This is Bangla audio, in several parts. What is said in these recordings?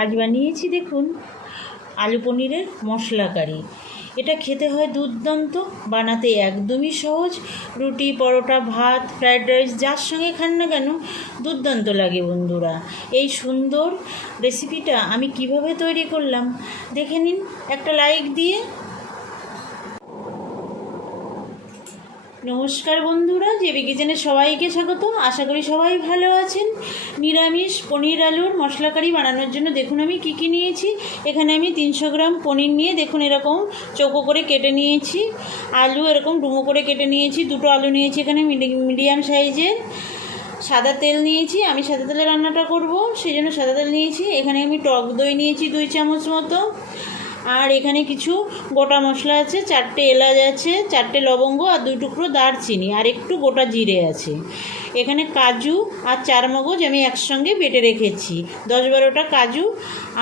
আজ বানিয়েছি দেখুন আলু পনিরের মশলা কারি। এটা খেতে হয় দুর্দান্ত, বানাতে একদমই সহজ। রুটি, পরোটা, ভাত, ফ্রায়েড রাইস যার সঙ্গে খান না কেন দুর্দান্ত লাগে বন্ধুরা। এই সুন্দর রেসিপিটা আমি কিভাবে তৈরি করলাম দেখে নিন একটা লাইক দিয়ে। নমস্কার বন্ধুরা, জেবি কিচেনে সবাইকে স্বাগত। আশা করি সবাই ভালো আছেন। নিরামিষ পনির আলুর মশলা কারি বানানোর জন্য দেখুন আমি কি কি নিয়েছি। এখানে আমি 300 গ্রাম পনির নিয়ে দেখুন এরকম চৌকো করে কেটে নিয়েছি। আলু এরকম ডুমো করে কেটে নিয়েছি। দুটো আলু নিয়েছি এখানে মিডিয়াম সাইজের। সাদা তেল নিয়েছি, আমি সাদা তেলে রান্নাটা করব সেই জন্য সাদা তেল নিয়েছি। এখানে আমি টক দই নিয়েছি 2 চামচ মতো। আর এখানে কিছু গোটা মশলা আছে, 4টে এলাচ আছে, 4টে লবঙ্গ আর 2 টুকরো দারচিনি আর একটু গোটা জিরে আছে। এখানে কাজু আর 4 মগজ আমি একসঙ্গে বেটে রেখেছি, 10-12টা কাজু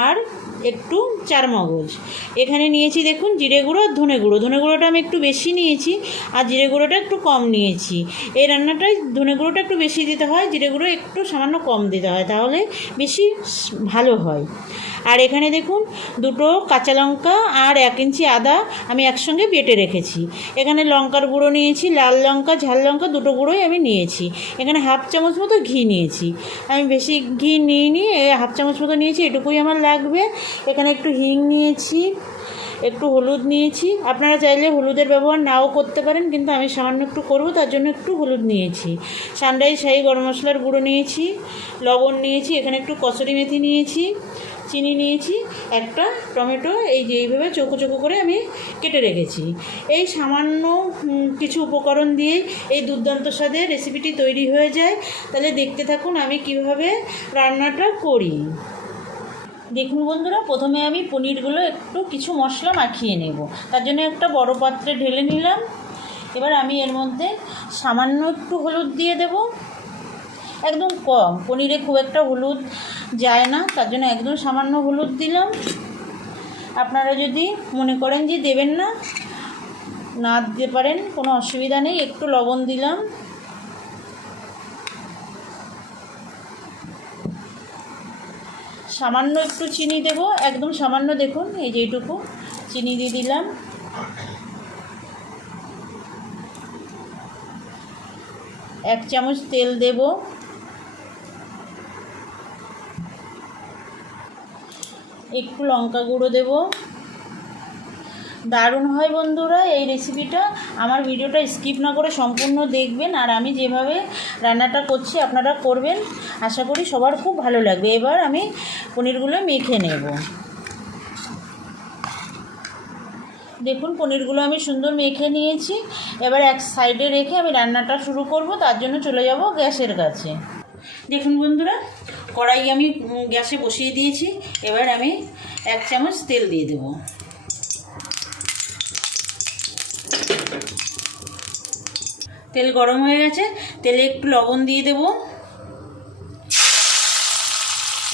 আর একটু 4 মগজ। এখানে নিয়েছি দেখুন জিরে গুঁড়ো আর ধনে গুঁড়ো। ধনে গুঁড়োটা আমি একটু বেশি নিয়েছি আর জিরে গুঁড়োটা একটু কম নিয়েছি। এই রান্নাটায় ধনে গুঁড়োটা একটু বেশি দিতে হয়, জিরে গুঁড়ো একটু সামান্য কম দিতে হয়, তাহলে বেশি ভালো হয়। আর এখানে দেখুন 2টো কাঁচা লঙ্কা আর 1 ইঞ্চি আদা আমি একসঙ্গে বেটে রেখেছি। এখানে লঙ্কার গুঁড়ো নিয়েছি, লাল লঙ্কা, ঝাল লঙ্কা দুটো গুঁড়োই আমি নিয়েছি। এখানে 1/2 চামচ মতো ঘি নিয়েছি, আমি বেশি ঘি নিইনি, 1/2 চামচ মতো নিয়েছি, এটুকুই আমার লাগবে। এখানে একটু হিং নিয়েছি, একটু হলুদ নিয়েছি। আপনারা চাইলে হলুদের ব্যবহার নাও করতে পারেন, কিন্তু আমি সামান্য একটু করব তার জন্য একটু হলুদ নিয়েছি। সানরাইজ শাহি গরম মশলার গুঁড়ো নিয়েছি, লবণ নিয়েছি, এখানে একটু কসুরি মেথি নিয়েছি, চিনি নিয়েছি, একটা টমেটো এই যে এইভাবে চৌকো চৌকো করে আমি কেটে রেখেছি। এই সামান্য কিছু উপকরণ দিয়ে এই দুর্দান্ত স্বাদের রেসিপিটি তৈরি হয়ে যায়। তাহলে দেখতে থাকুন আমি কিভাবে রান্নাটা করি। দেখুন বন্ধুরা, প্রথমে আমি পনিরগুলো একটু কিছু মশলা মাখিয়ে নেব, তার জন্য একটা বড় পাত্রে ঢেলে নিলাম। এবার আমি এর মধ্যে সামান্য একটু হলুদ দিয়ে দেব, একদম কম, পনিরে খুব একটা হলুদ যায় না, তার জন্য একদম সামান্য হলুদ দিলাম। আপনারা যদি মনে করেন যে দেবেন না, না দিতে পারেন, কোনো অসুবিধা নেই। একটু লবণ দিলাম, সামান্য একটু চিনি দেব, একদম সামান্য, দেখুন এই যেটুকু চিনি দিয়ে দিলাম। এক চামচ তেল দেব, একটু লঙ্কা গুঁড়ো দেব। দারুণ হয় বন্ধুরা এই রেসিপিটা। আমার ভিডিওটা স্কিপ না করে সম্পূর্ণ দেখবেন, আর আমি যেভাবে রান্নাটা করছি আপনারা করবেন, আশা করি সবার খুব ভালো লাগবে। এবার আমি পনিরগুলো মেখে নেব। দেখুন পনিরগুলো আমি সুন্দর মেখে নিয়েছি। এবার এক সাইডে রেখে আমি রান্নাটা শুরু করব, তার জন্য চলে যাব গ্যাসের কাছে। দেখুন বন্ধুরা, কড়াই আমি গ্যাসে বসিয়ে দিয়েছি। এবার আমি 1 চামচ তেল দিয়ে দেব। তেল গরম হয়ে গেছে, তেলে একটু লবণ দিয়ে দেব।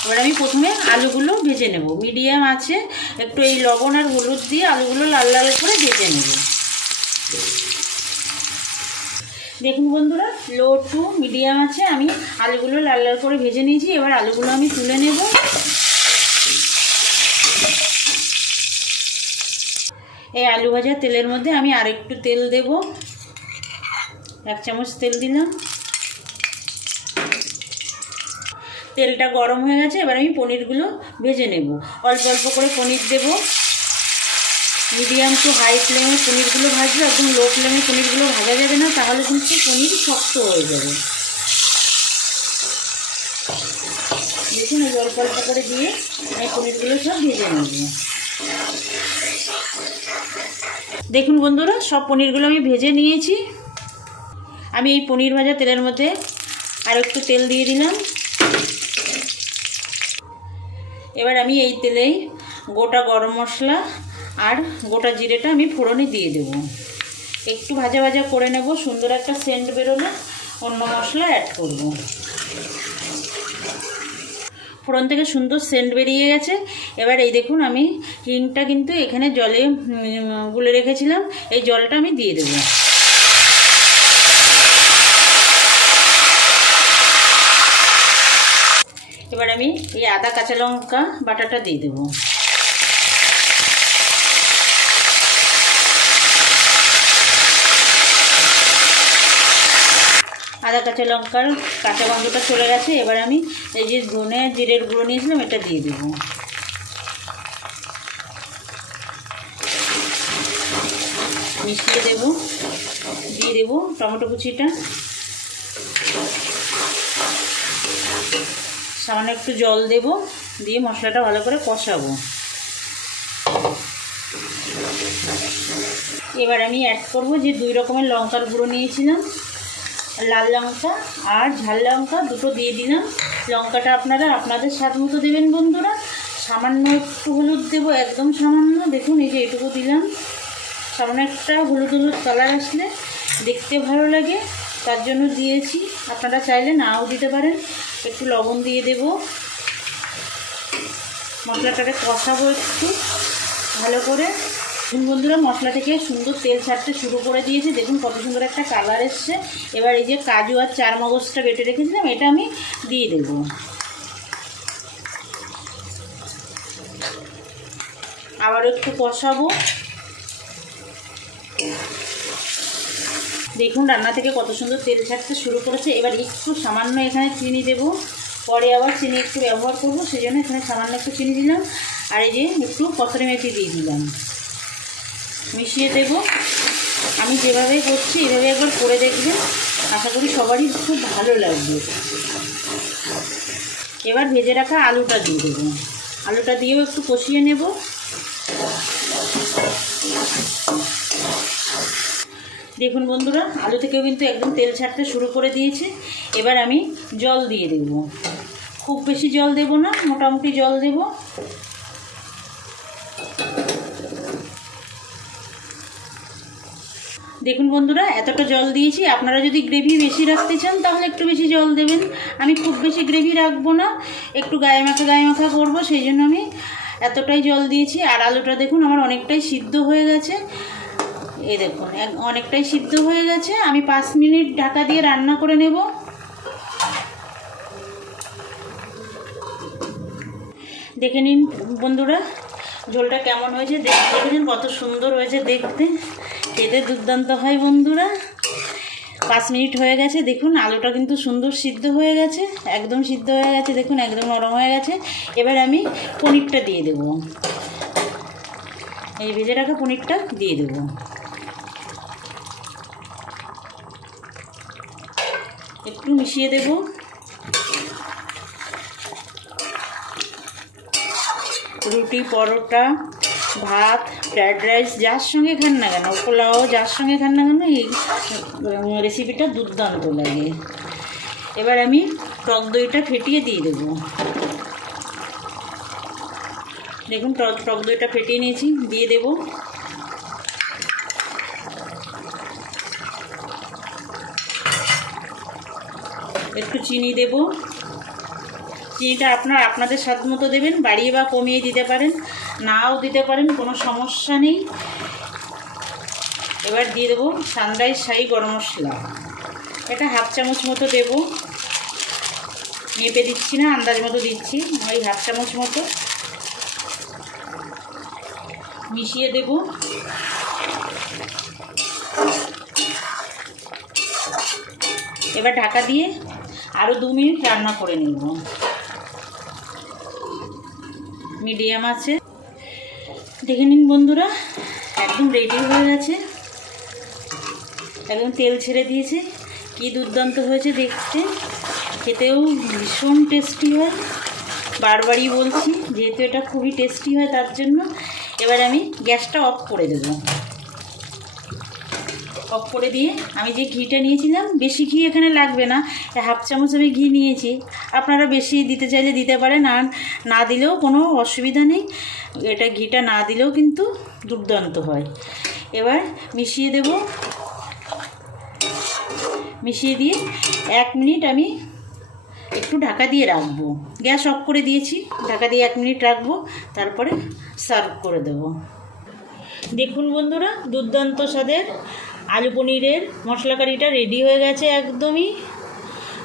এবার আমি প্রথমে আলুগুলো ভেজে নেব, মিডিয়াম আছে, একটু এই লবণ আর হলুদ দিয়ে আলুগুলো লাল লাল করে ভেজে নেব। দেখুন বন্ধুরা, লো টু মিডিয়াম আছে, আমি আলুগুলো লাল লাল করে ভেজে নিয়েছি। এবার আলুগুলো আমি তুলে নেব। এই আলু ভাজা তেলের মধ্যে আমি আরেকটু তেল দেব, 1 চামচ তেল দিলাম। তেলটা গরম হয়ে গেছে, এবার আমি পনিরগুলো ভেজে নেব। অল্প অল্প করে পনির দেব, মিডিয়াম টু হাই ফ্লেমে পনিরগুলো ভাজবো, একদম লো ফ্লেমে পনিরগুলো ভাজা যাবে না, তাহলে কিন্তু পনির শক্ত হয়ে যাবে। দেখুন এই অল্প অল্প করে দিয়ে আমি পনিরগুলো সব ভেজে নেব। দেখুন বন্ধুরা, সব পনিরগুলো আমি ভেজে নিয়েছি। আমি এই পনির ভাজা তেলের মধ্যে আর একটু তেল দিয়ে দিলাম। এবার আমি এই তেলেই গোটা গরম মশলা আর গোটা জিরেটা আমি ফোড়নে দিয়ে দেব। একটু ভাজা ভাজা করে নেব, সুন্দর একটা সেন্ট বেরোলে অন্য মশলা অ্যাড করব। ফোড়ন থেকে সুন্দর সেন্ট বেরিয়ে গেছে। এবার এই দেখুন আমি হিংটা কিন্তু এখানে জলে গুলে রেখেছিলাম, এই জলটা আমি দিয়ে দেব। এবার আমি এই আদা কাঁচা লঙ্কা বাটাটা দিয়ে দেবো। আদা কাঁচা লঙ্কার কাঁচা গন্ধটা চলে গেছে। এবার আমি এই যে ধনে জিরের গুঁড়ো নিয়েছিলাম এটা দিয়ে দেবো। মিশিয়ে দেবো। দিয়ে দেবো টমেটো কুচিটা, সামান্য একটু জল দেব, দিয়ে মশলাটা ভালো করে কষাবো। এবার আমি অ্যাড করব যে 2 রকমের লঙ্কার গুঁড়ো নিয়েছিলাম, লাল লঙ্কা আর ঝাল লঙ্কা দুটো দিয়ে দিলাম। লঙ্কাটা আপনারা আপনাদের স্বাদ মতো দেবেন বন্ধুরা। সামান্য একটু হলুদ দেবো, একদম সামান্য, দেখুন এই যে এটুকু দিলাম। সামান্য একটা হলুদ কালার আসলে দেখতে ভালো লাগে তার জন্য দিয়েছি, আপনারা চাইলে নাও দিতে পারেন। একটু লবণ দিয়ে দেব। মশলাটাকে কষাবো একটু ভালো করে। বন্ধুরা মশলা থেকে সুন্দর তেল ছাড়তে শুরু করে দিয়েছে, দেখুন কত সুন্দর একটা কালার এসছে। এবার এই যে কাজু আর চারমগজটা বেটে রেখেছিলাম এটা আমি দিয়ে দেব। আবার একটু কষাবো। দেখুন রান্না থেকে কত সুন্দর তেল ছাড়তে শুরু করেছে। এবার একটু সামান্য এখানে চিনি দেব, পরে আবার চিনি একটু ব্যবহার করব, সেই জন্য এখানে সামান্য একটু চিনি দিলাম। আর এই যে একটু কসুরি মেথি দিয়ে দিলাম, মিশিয়ে দেব। আমি যেভাবে করছি এভাবে একবার করে দেখবেন, আশা করি সবারই খুব ভালো লাগবে। এবার ভেজে রাখা আলুটা দিয়ে দেবো। আলুটা দিয়েও একটু কষিয়ে নেব। দেখুন বন্ধুরা আলু থেকেও কিন্তু একদম তেল ছাড়তে শুরু করে দিয়েছে। এবার আমি জল দিয়ে দেব, খুব বেশি জল দেব না, মোটামুটি জল দেব। দেখুন বন্ধুরা এতটা জল দিয়েছি। আপনারা যদি গ্রেভি বেশি রাখতে চান তাহলে একটু বেশি জল দেবেন। আমি খুব বেশি গ্রেভি রাখবো না, একটু গায়ে মাখা করবো, সেই জন্য আমি এতটাই জল দিয়েছি। আর আলুটা দেখুন আমার অনেকটাই সিদ্ধ হয়ে গেছে। এই দেখুন অনেকটাই সিদ্ধ হয়ে গেছে। আমি 5 মিনিট ঢাকা দিয়ে রান্না করে নেব। দেখে নিন বন্ধুরা ঝোলটা কেমন হয়েছে, দেখেছেন কত সুন্দর হয়েছে দেখতে, খেতে দুর্দান্ত হয় বন্ধুরা। 5 মিনিট হয়ে গেছে, দেখুন আলুটা কিন্তু সুন্দর সিদ্ধ হয়ে গেছে, একদম সিদ্ধ হয়ে গেছে, দেখুন একদম নরম হয়ে গেছে। এবার আমি পনিরটা দিয়ে দেব, এই ভেজে রাখা পনিরটা দিয়ে দেব। একটু মিশিয়ে দেব। রুটি, পরোটা, ভাত, ফ্রায়েড রাইস যার সঙ্গে খান না কেন, পোলাও যার সঙ্গে খান না কেন, এই রেসিপিটা দুর্দান্ত লাগে। এবার আমি টক দইটা ফেটিয়ে দিয়ে দেব। দেখুন টক দইটা ফেটিয়ে নিয়েছি, দিয়ে দেব। একটু চিনি দেব। চিনিটা আপনাদের স্বাদ মতো দেবেন, বাড়িয়ে বা কমিয়ে দিতে পারেন, নাও দিতে পারেন, কোনো সমস্যা নেই। এবার দিয়ে দেবো সানরাইজ শাহি গরম মশলা, এটা 1/2 চামচ মতো দেব। মেপে দিচ্ছি না, আন্দাজ মতো দিচ্ছি, ওই 1/2 চামচ মতো মিশিয়ে দেব। এবার ঢাকা দিয়ে আরও 2 মিনিট রান্না করে নেব মিডিয়াম আছে। দেখে নিন বন্ধুরা একদম রেডি হয়ে গেছে, একদম তেল ছেড়ে দিয়েছে, কি দুর্দান্ত হয়েছে দেখতে, খেতেও ভীষণ টেস্টি হয়। বারবারই বলছি যেহেতু এটা খুবই টেস্টি হয় তার জন্য। এবার আমি গ্যাসটা অফ করে দেব। অফ করে দিয়ে আমি যে ঘিটা নিয়েছিলাম, বেশি ঘি এখানে লাগবে না, 1/2 চামচ আমি ঘি নিয়েছি, আপনারা বেশি দিতে চাইলে দিতে পারেন, আর না দিলেও কোনো অসুবিধা নেই, এটা ঘিটা না দিলেও কিন্তু দুর্দান্ত হয়। এবার মিশিয়ে দেব, মিশিয়ে দিয়ে 1 মিনিট আমি একটু ঢাকা দিয়ে রাখবো। গ্যাস অফ করে দিয়েছি, ঢাকা দিয়ে 1 মিনিট রাখবো, তারপরে সার্ভ করে দেব। দেখুন বন্ধুরা দুর্দান্ত স্বাদের আলু পনিরের মশলা কারিটা রেডি হয়ে গেছে একদমই।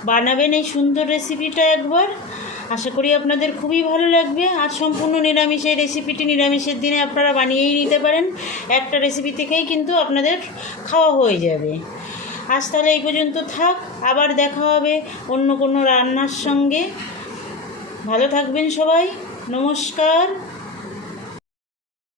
বানাবেন এই সুন্দর রেসিপিটা একবার, আশা করি আপনাদের খুবই ভালো লাগবে। আর সম্পূর্ণ নিরামিষ এই রেসিপিটি নিরামিষের দিনে আপনারা বানিয়েই নিতে পারেন। একটা রেসিপি থেকেই কিন্তু আপনাদের খাওয়া হয়ে যাবে। আজ তাহলে এই পর্যন্ত থাক, আবার দেখা হবে অন্য কোনো রান্নার সঙ্গে। ভালো থাকবেন সবাই, নমস্কার।